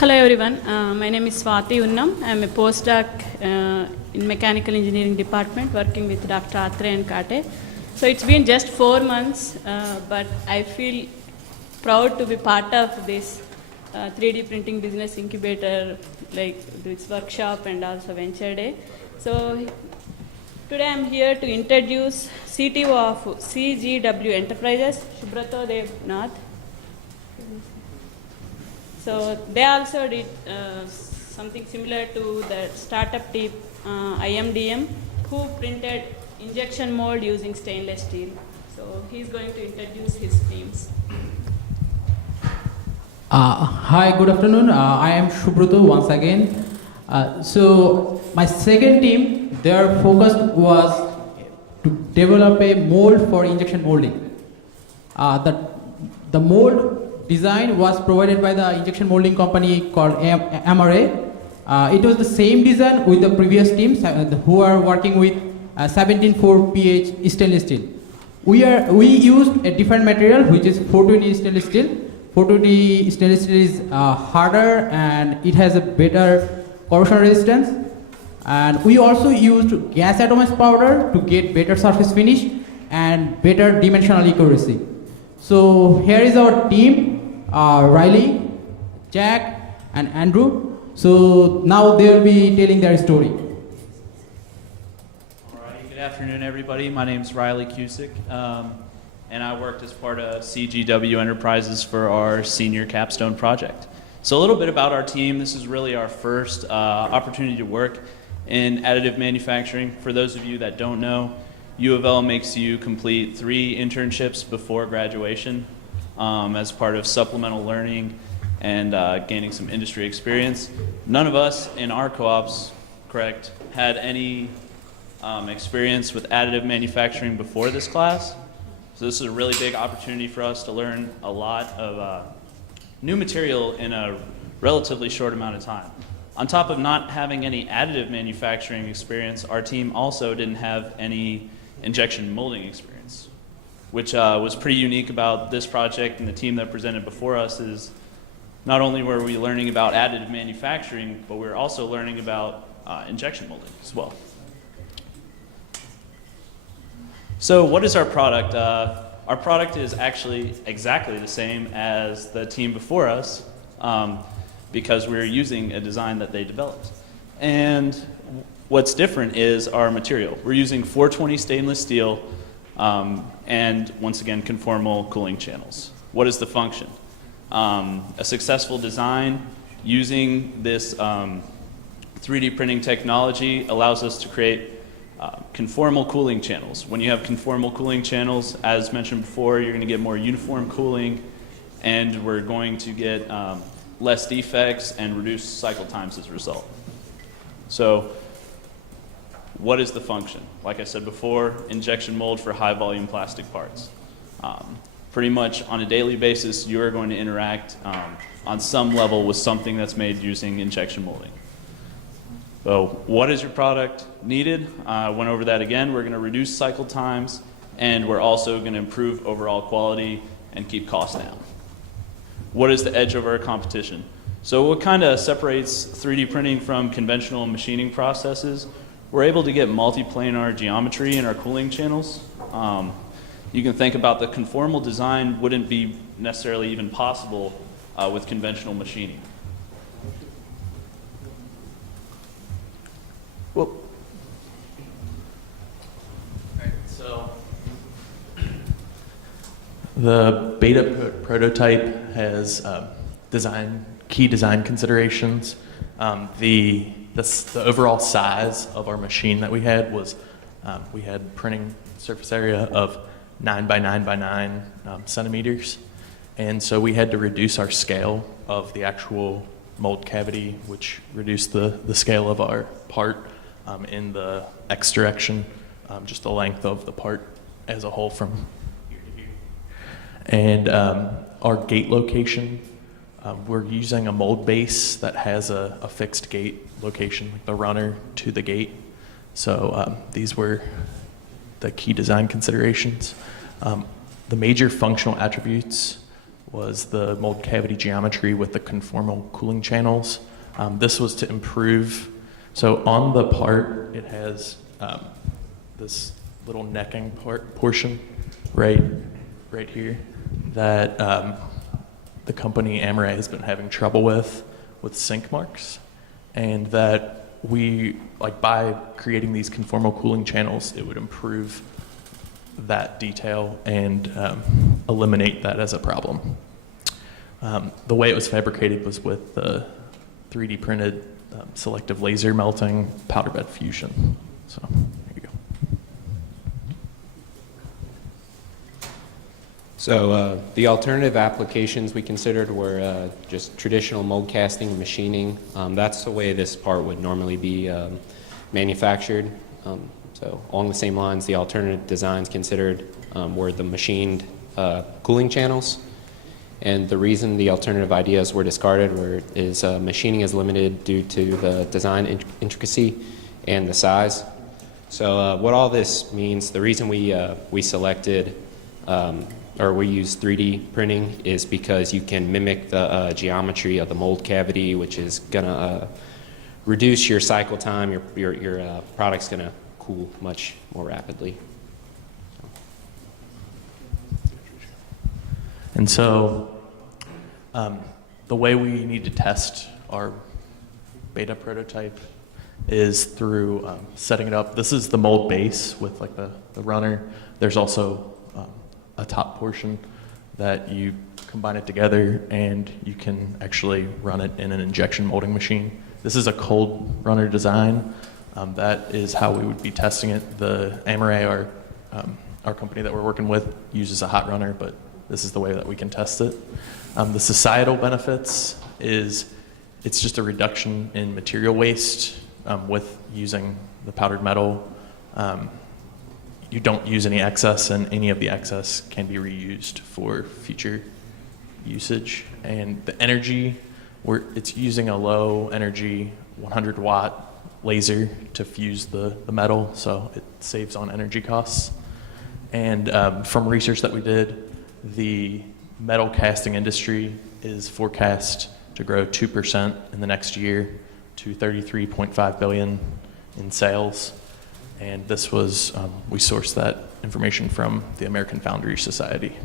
Hello everyone, my name is Swati Unnam. I am a postdoc in Mechanical Engineering Department working with Dr. Atre and Kate. So it's been just 4 months, but I feel proud to be part of this 3D printing business incubator, like this workshop and also Venture Day. So today I'm here to introduce CTO of CGW Enterprises, Subrata Nath. So they also did something similar to the startup team IMDM, who printed injection mold using stainless steel. So he's going to introduce his teams. Hi, good afternoon. I am Subrata once again. So my second team, their focus was to develop a mold for injection molding. The mold design was provided by the injection molding company called MRA. It was the same design with the previous teams who are working with 17.4 pH stainless steel. We used a different material, which is 420 stainless steel. 420 stainless steel is harder and it has a better corrosion resistance. And we also used gas atomized powder to get better surface finish and better dimensional accuracy. So here is our team. Riley, Jack, and Andrew. So now they'll be telling their story. Alrighty, good afternoon, everybody. My name is Riley Cusick, and I worked as part of CGW Enterprises for our senior capstone project. So a little bit about our team. This is really our first opportunity to work in additive manufacturing. For those of you that don't know, UofL makes you complete 3 internships before graduation. As part of supplemental learning and gaining some industry experience. None of us in our co-ops, correct, had any experience with additive manufacturing before this class. So this is a really big opportunity for us to learn a lot of new material in a relatively short amount of time. On top of not having any additive manufacturing experience, our team also didn't have any injection molding experience. Which was pretty unique about this project and the team that presented before us is not only were we learning about additive manufacturing, but we were also learning about injection molding as well. So what is our product? Our product is actually exactly the same as the team before us because we're using a design that they developed. And what's different is our material. We're using 420 stainless steel and once again, conformal cooling channels. What is the function? A successful design using this 3D printing technology allows us to create conformal cooling channels. When you have conformal cooling channels, as mentioned before, you're going to get more uniform cooling, and we're going to get less defects and reduced cycle times as a result. So, what is the function? Like I said before, injection mold for high volume plastic parts. Pretty much on a daily basis, you're going to interact on some level with something that's made using injection molding. So what is your product needed? I went over that again. We're going to reduce cycle times, and we're also going to improve overall quality and keep costs down. What is the edge over our competition? So what kind of separates 3D printing from conventional machining processes? We're able to get multiplanar geometry in our cooling channels. You can think about the conformal design wouldn't be necessarily even possible with conventional machining. Well, right, so the beta prototype has key design considerations. The overall size of our machine that we had was, we had printing surface area of 9 by 9 by 9 centimeters. And so we had to reduce our scale of the actual mold cavity, which reduced the scale of our part in the X direction, just the length of the part as a whole from here to here. And our gate location, we're using a mold base that has a fixed gate location, like the runner to the gate. So these were the key design considerations. The major functional attributes was the mold cavity geometry with the conformal cooling channels. This was to improve, so on the part, it has this little necking portion right here that the company Amaray has been having trouble with sink marks, and that we, like, by creating these conformal cooling channels, it would improve that detail and eliminate that as a problem. The way it was fabricated was with the 3D printed selective laser melting powder bed fusion. So there you go. So the alternative applications we considered were just traditional mold casting and machining. That's the way this part would normally be manufactured. So along the same lines, the alternative designs considered were the machined cooling channels. And the reason the alternative ideas were discarded is machining is limited due to the design intricacy and the size. So what all this means, the reason we selected or we use 3D printing is because you can mimic the geometry of the mold cavity, which is gonna reduce your cycle time. Your product's gonna cool much more rapidly. And so the way we need to test our beta prototype is through setting it up. This is the mold base with like the runner. There's also a top portion that you combine it together and you can actually run it in an injection molding machine. This is a cold runner design. That is how we would be testing it. The Amaray, our company that we're working with, uses a hot runner, but this is the way that we can test it. The societal benefits is it's just a reduction in material waste with using the powdered metal. You don't use any excess, and any of the excess can be reused for future usage. And the energy, it's using a low energy 100 watt laser to fuse the metal, so it saves on energy costs. And from research that we did, the metal casting industry is forecast to grow 2% in the next year to 33.5 billion in sales. And this was, we sourced that information from the American Foundry Society.